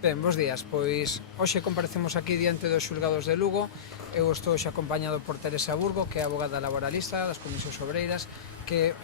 Ben, bos días, pois hoxe comparecemos aquí diante dos xulgados de Lugo. Eu estou hoxe acompañado por Teresa Burgo, que é abogada laboralista das Comisións Obreiras, que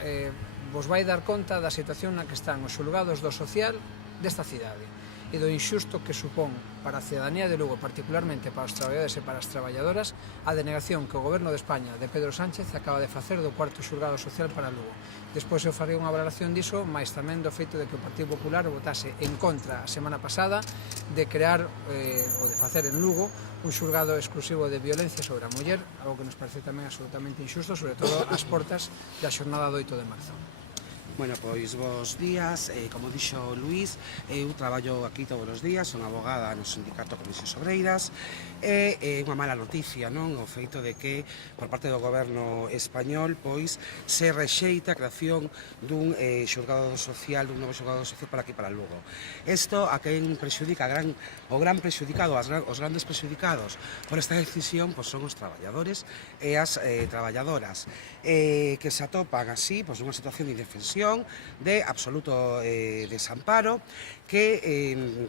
vos vai dar conta da situación na que están os xulgados do social desta cidade e do inxusto que supón para a cidadanía de Lugo, particularmente para os traballadores e para as traballadoras, a denegación que o Goberno de España de Pedro Sánchez acaba de facer do cuarto xulgado social para Lugo. Despois eu farei unha valoración diso, mais tamén do feito de que o Partido Popular votase en contra a semana pasada de crear ou de facer en Lugo un xulgado exclusivo de violencia sobre a muller, algo que nos parece tamén absolutamente inxusto, sobre todo ás portas da xornada do 8 de marzo. Bueno, pois bos días, como dixo Luís, eu traballo aquí todos os días, son abogada no sindicato Comisións Obreiras, e unha mala noticia, non? O feito de que, por parte do goberno español, pois, se rexeita a creación dun xulgado social, dun novo xulgado social para aquí, para Lugo. Isto a quen prexudica, o gran prexudicado, os grandes prexudicados por esta decisión, pois son os traballadores e as traballadoras, que se atopan así, pois, nunha situación de indefensión, de absoluto desamparo, que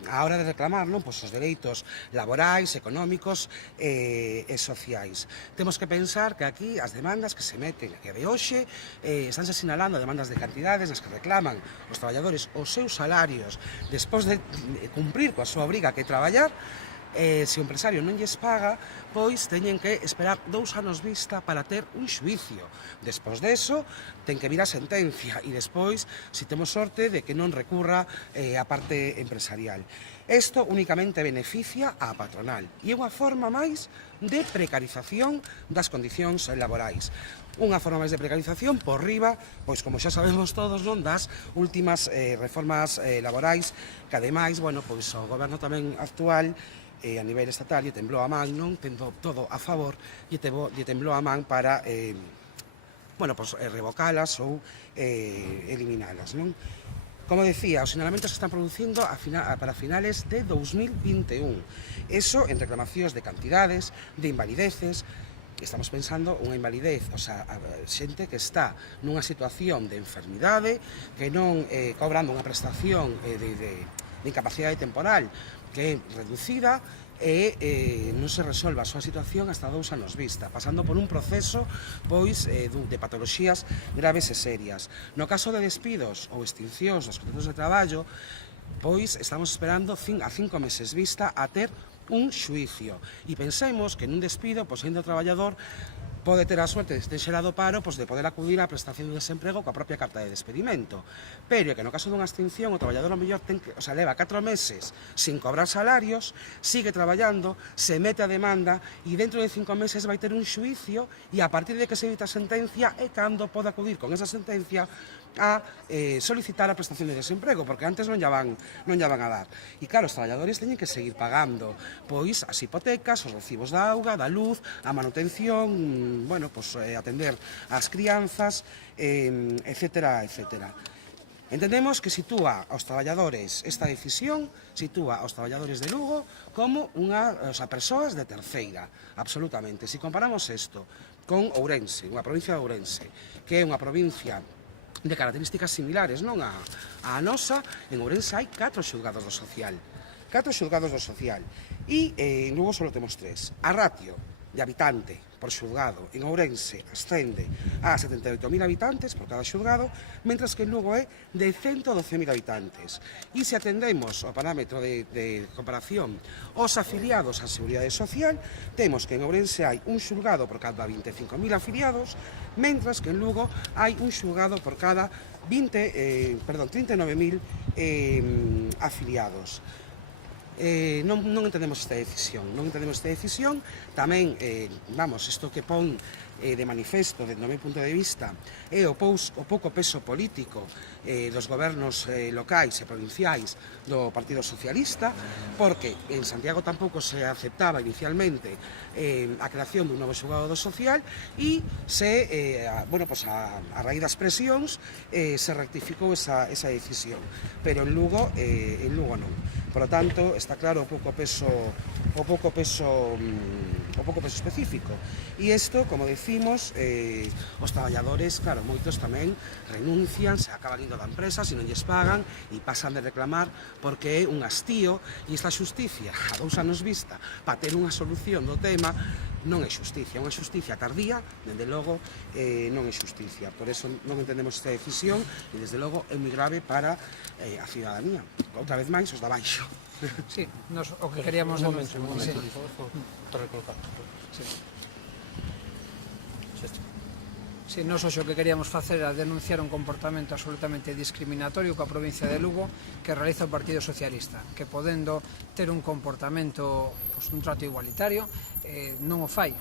a hora de reclamar, non, pois, os dereitos laborais, económicos e sociais. Temos que pensar que aquí as demandas que se meten a de hoxe estánse sinalando demandas de cantidades nas que reclaman os traballadores os seus salarios despois de cumprir coa súa obriga que é traballar. Se o empresario non lles paga, pois teñen que esperar 2 anos vista para ter un xuicio. Despois deso, ten que vir a sentencia e despois, se temos sorte, de que non recurra a parte empresarial. Isto únicamente beneficia á patronal e é unha forma máis de precarización das condicións laborais. Unha forma máis de precarización por riba, pois como xa sabemos todos, non, das últimas reformas laborais, que ademais, bueno, pois o goberno tamén actual a nivel estatal lle temblou a man, non, tendo todo a favor, lle temblou a man para revocalas ou eliminalas, non? Como decía, os sinalamentos se están producindo para finales de 2021. Eso en reclamacións de cantidades, de invalideces. Estamos pensando unha invalidez, o sea, xente que está nunha situación de enfermidade, que non cobrando unha prestación de incapacidade temporal que é reducida e non se resolva a súa situación hasta 2 anos vista, pasando por un proceso pois de patoloxías graves e serias. No caso de despidos ou extincións dos contratos de traballo, pois estamos esperando a 5 meses vista a ter un xuicio. E pensemos que nun despido, pois, sendo o traballador, pode ter a suerte de ter xerado paro, pois, de poder acudir á prestación de desemprego coa propia carta de despedimento. Pero que no caso dunha extinción, o traballador ao mellor leva 4 meses sin cobrar salarios, sigue traballando, se mete a demanda e dentro de 5 meses vai ter un xuicio e a partir de que se evita a sentencia é cando pode acudir con esa sentencia a solicitar a prestación de desemprego, porque antes non lla van a dar. E claro, os traballadores teñen que seguir pagando pois as hipotecas, os recibos da auga, da luz, a manutención, bueno, pois atender as crianzas, etcétera, etcétera. Entendemos que sitúa aos traballadores, esta decisión sitúa aos traballadores de Lugo como persoas de terceira, absolutamente. Se comparamos isto con Ourense, unha provincia de Ourense, que é unha provincia de características similares, non a nosa, en Ourense hai 4 xulgados do social. 4 xulgados do social. E en Lugo só temos 3. A ratio de habitante por xulgado en Ourense ascende a 78.000 habitantes por cada xulgado, mentras que en Lugo é de 112.000 habitantes. E se atendemos ao parámetro de comparación aos afiliados á Seguridade Social, temos que en Ourense hai un xulgado por cada 25.000 afiliados, mentras que en Lugo hai un xulgado por cada 39.000 afiliados. Non entendemos esta decisión, tamén, isto que pon de manifesto, do meu punto de vista, é o pouco peso político dos gobernos locais e provinciais do Partido Socialista, porque en Santiago tampouco se aceptaba inicialmente a creación dun novo xulgado do social e a raíz das presións se rectificou esa decisión, pero en Lugo non. Por lo tanto, está claro o pouco peso específico. E isto, como decía, dicimos, os traballadores, claro, moitos tamén renuncian, se acaban indo da empresa, se non lles pagan e pasan de reclamar porque é un hastío, e esta xusticia a 2 anos vista para ter unha solución do tema non é xusticia, é unha xusticia tardía, dende logo non é xusticia, por eso non entendemos esta decisión e desde logo é moi grave para a ciudadanía, outra vez máis os da baixo. Sí, nos, o que queríamos denunciar. Si, nos o que queríamos facer era denunciar un comportamento absolutamente discriminatorio coa provincia de Lugo que realiza o Partido Socialista, que podendo ter un comportamento, pues, un trato igualitario, non o fai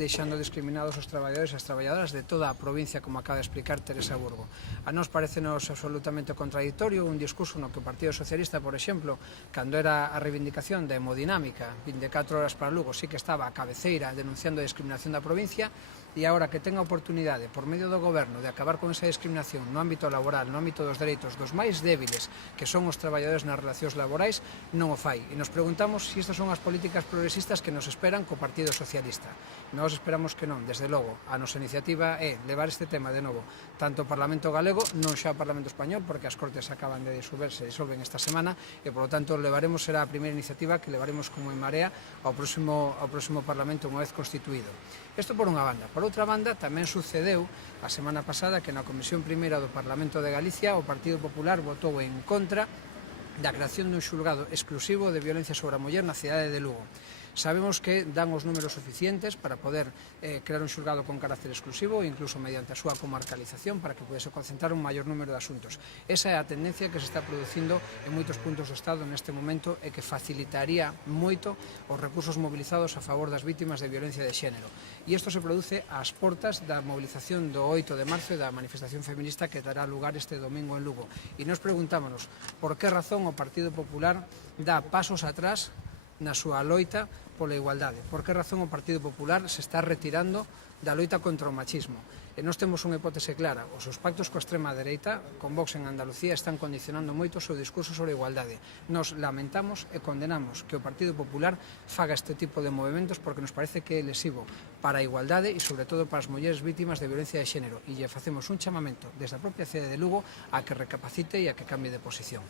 deixando discriminados os traballadores e as traballadoras de toda a provincia, como acaba de explicar Teresa Burgo. A nós parecenos absolutamente contradictorio un discurso no que o Partido Socialista, por exemplo, cando era a reivindicación da hemodinámica 24 horas para Lugo, sí que estaba a cabeceira denunciando a discriminación da provincia, e agora que ten a oportunidade, por medio do goberno, de acabar con esa discriminación no ámbito laboral, no ámbito dos dereitos dos máis débiles, que son os traballadores nas relacións laborais, non o fai. E nos preguntamos se estas son as políticas progresistas que nos esperan co Partido Socialista. Nós esperamos que non, desde logo. A nosa iniciativa é levar este tema de novo tanto ao Parlamento Galego, non xa ao Parlamento Español, porque as Cortes acaban de disolven esta semana, e, por lo tanto, levaremos, será a primeira iniciativa que levaremos como en Marea ao próximo Parlamento unha vez constituído. Isto por unha banda. Por outra banda, tamén sucedeu a semana pasada que na Comisión Primeira do Parlamento de Galicia o Partido Popular votou en contra da creación dun xulgado exclusivo de violencia sobre a muller na cidade de Lugo. Sabemos que dan os números suficientes para poder crear un xulgado con carácter exclusivo, incluso mediante a súa comarcalización, para que pudese concentrar un maior número de asuntos. Esa é a tendencia que se está producindo en moitos puntos do Estado neste momento e que facilitaría moito os recursos mobilizados a favor das vítimas de violencia de xénero. E isto se produce ás portas da movilización do 8 de marzo e da manifestación feminista que dará lugar este domingo en Lugo. E nos preguntámonos por que razón o Partido Popular dá pasos atrás na súa loita pola igualdade. Por que razón o Partido Popular se está retirando da loita contra o machismo? E nós temos unha hipótese clara. Os seus pactos coa extrema dereita, con Vox en Andalucía, están condicionando moito o seu discurso sobre a igualdade. Nos lamentamos e condenamos que o Partido Popular faga este tipo de movimentos porque nos parece que é lesivo para a igualdade e, sobre todo, para as mulleres vítimas de violencia de xénero. E lle facemos un chamamento desde a propia cidade de Lugo a que recapacite e a que cambie de posición.